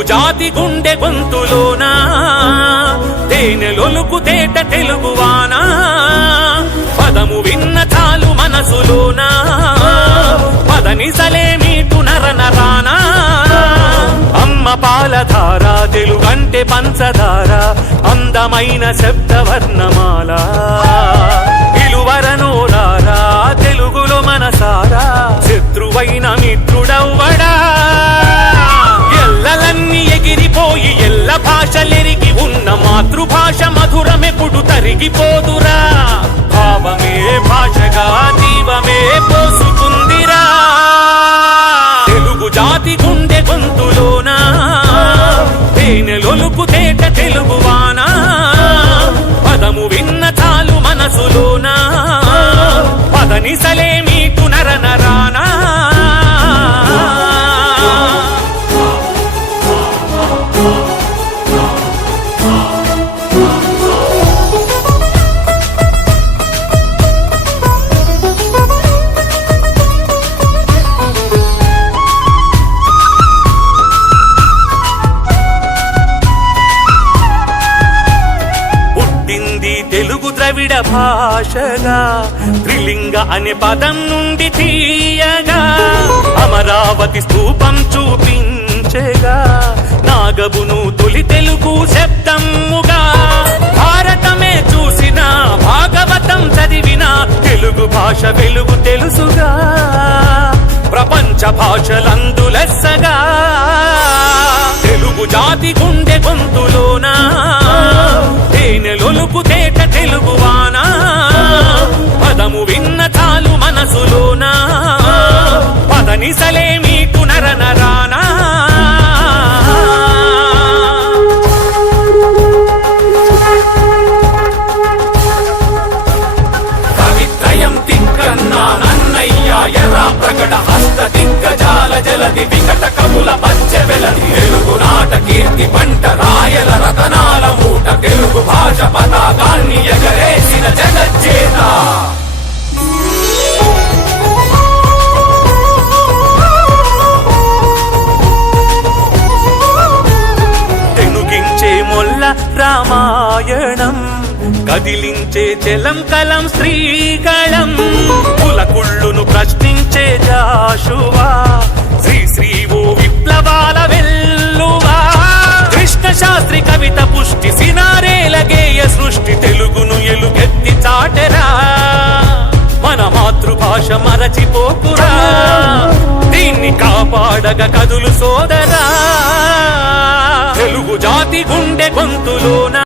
తెలుగు జాతి గుండె గొంతులోనా తేనెలొలుకు తేట తెలుగువానా పదము విన్న చాలు మనసులోనా పదనిసలే మీటు నరనరానా అమ్మ పాలధార తెలుగంటే పంచదార అందమైన శబ్దవర్ణమాల పిలువరనోరారా తెలుగులో మనసారా శత్రువైన మిత్రుడవ్వడా ఎల్లలన్నీ ఎగిరిపోయి ఎల్ల భాషలెరిగి ఉన్న మాతృభాష మధురమెప్పుడు తరిగిపోదురా భావమే భాషగా జీవమే పోసుకుందిరా తెలుగు జాతి గుండె గొంతులోనా తేనెలొలుకు తేట తెలుగువానా పదము విన్న చాలు మనసులోనా పదనిసలే మీటు నరనరానా తెలుగు ద్రవిడ భాషగా త్రిలింగ అనే పదం నుండి తీయగా అమరావతి స్తూపం చూపించగా నాగబును తొలి తెలుగు శబ్దముగా భారతమే చూసిన భాగవతం చదివిన తెలుగు భాష వెలుగు తెలుసుగా ప్రపంచ భాషలందు లెస్సగా తెలుగు జాతి గుండె గొంతులోనా తేనెలొలుకు తేట తెలుగువానా పదము విన్న చాలు మనసులోనా పదనిసలే మీటు నరనరానా కవిత్రయం తిక్కన్నా నన్నయ్య ఎర్ర ప్రకట హస్త దిగ్గజాల జలది వికట కవుల పచ్చ వెలది తెలుగు నాట కీర్తి పంట రాయల రతనాల మూట తెలుగు భాష పతాకాన్ని ఎగరేసిన జగజ్జేత తెనుగించే మొల్ల రామాయణం కదిలించే జలం కలం శ్రీకళం కులకుళ్ళును ప్రశ్నించే జాషువా శ్రీశ్రీవు విప్లవాల వెల్లువా కృష్ణ శాస్త్రి కవిత పుష్టి సినారేల గేయ సృష్టి తెలుగును ఎలుగెత్తి చాటెరా మన మాతృభాష మరచిపోకురా దీన్ని కాపాడగ కదులు సోదరా తెలుగు జాతి గుండె గొంతులోన